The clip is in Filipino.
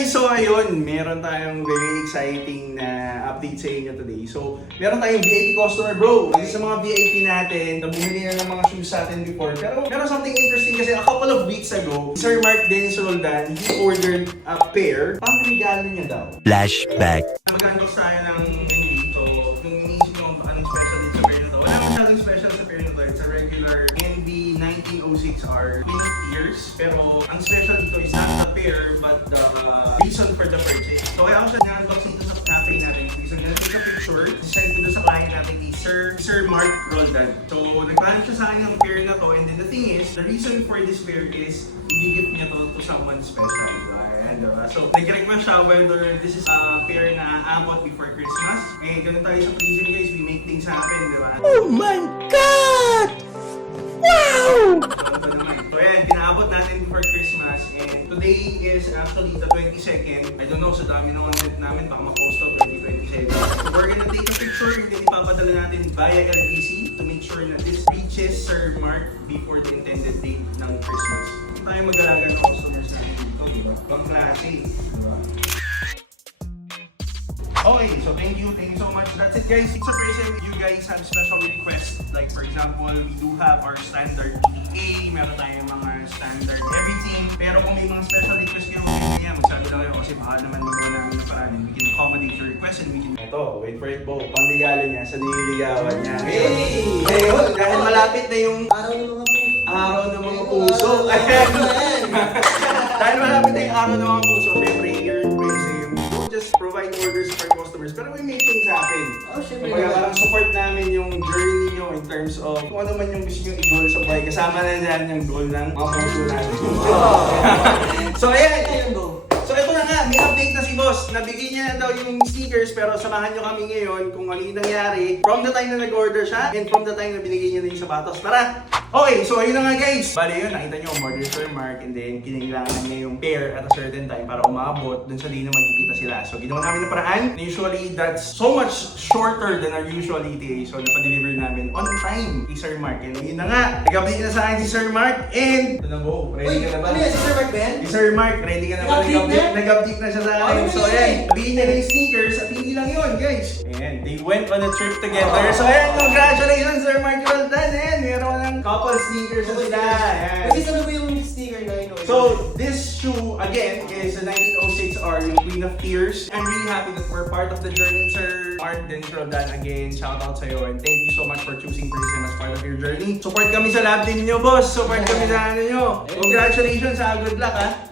guys, so ayun, meron tayong very exciting na update sa inyo today. So, meron tayong VIP customer, bro. Isa sa mga VIP natin na bumili na ng mga shoes sa atin before. Pero meron something interesting kasi a couple of weeks ago, Sir Mark Dennis Roldan, he ordered a pair. Pang regalo niya daw. Flashback. Nag-unbox tayo ng NB. So, kung iniisip nyo anong special din sa pair na to, wala masyadong special sa pair na to. It's a regular NB 1906R Queen of Tears. Pero ang special dito is not the pair, but the reason for the purchase. So, kaya ako siya na-unbox dito sa cafe natin. So, gonna take a picture. Send ko doon sa client natin ni Sir Mark Roldan. So, nagpahanap siya sa akin ng pair na to. And then the thing is, the reason for this pair is i-gift niya to someone special. Ayan, diba? So, nag-request siya whether this is a pair na aabot before Christmas. Eh, ganun tayo sa Prison guys, we make things happen, diba? Oh my God! Wow! So, ayan, pinaabot natin before Christmas. And today is actually the 22nd. I don't know, sa dami ng content namin, baka ma-post to 2027. So, we're gonna take a picture and then ipapadala natin via LBC to make sure na this reaches Sir Mark before the intended date ng Christmas. Hindi tayo mag-alaga ng customers natin dito, diba? Pang klase, diba? Okay, so thank you so much. That's it guys. It's a present. You guys have special requests. Like for example, we do have our standard EDA, meron tayong mga standard everything. Pero kung may mga special request kayo, ganyan, magsabi lang kayo kasi baka naman magawa namin ng paraan. We can accommodate your request and we can... Ito, wait for it, Bo. Pangligalo niya sa nililigawan niya. Hey! Ngayon, dahil malapit na yung araw ng mga puso. Dahil malapit na yung araw ng mga puso, syempre, you're praising. Just provide orders for customers, pero we make things happen. Oh, syempre. Kaya parang support namin yung journey nyo in terms of kung ano man yung gusto nyo i-goal sa buhay. Kasama na dyan yung goal ng mga puso natin. So, ayan. So, ito na nga. May update na si boss. Nabigyan niya na daw yung stickers, pero samahan nyo kami ngayon kung ano yung nangyari from the time na nag-order siya and from the time na binigay niya na yung sapatos. Tara! Okay, so ayun na nga guys. Bali yun, nakita nyo, order Sir Mark and then kinailangan niya yung pair at a certain time para umabot dun sa day na magkikita sila. So ginawa namin ng paraan. Usually, that's so much shorter than our usual ETA. So napadeliver namin on time kay Sir Mark. And yun na nga, nag-update na sa akin si Sir Mark and... Ito na Bo, ready ka na ba? Ano yan, si Sir Mark Ben? Si Sir Mark, ready ka na ba? Nag-update na siya sa akin. So ayan, sabihin niya na yung sneakers at hindi lang yun guys. Ayan, they went on a trip together. So ayan, congratulations Sir Mark Roldan. Ayan, meron ng couple sneakers na sila. Ayan. Kasi sabi mo yung sticker na yun. So, this shoe, again, is a 1906R, yung Queen of Tears. I'm really happy that we're part of the journey, Sir Mark Dennis Roldan. Again, shout out sa'yo and thank you so much for choosing Prism as part of your journey. Support kami sa lab din niyo, boss. Support kami sa ano nyo. Congratulations, good luck, ha.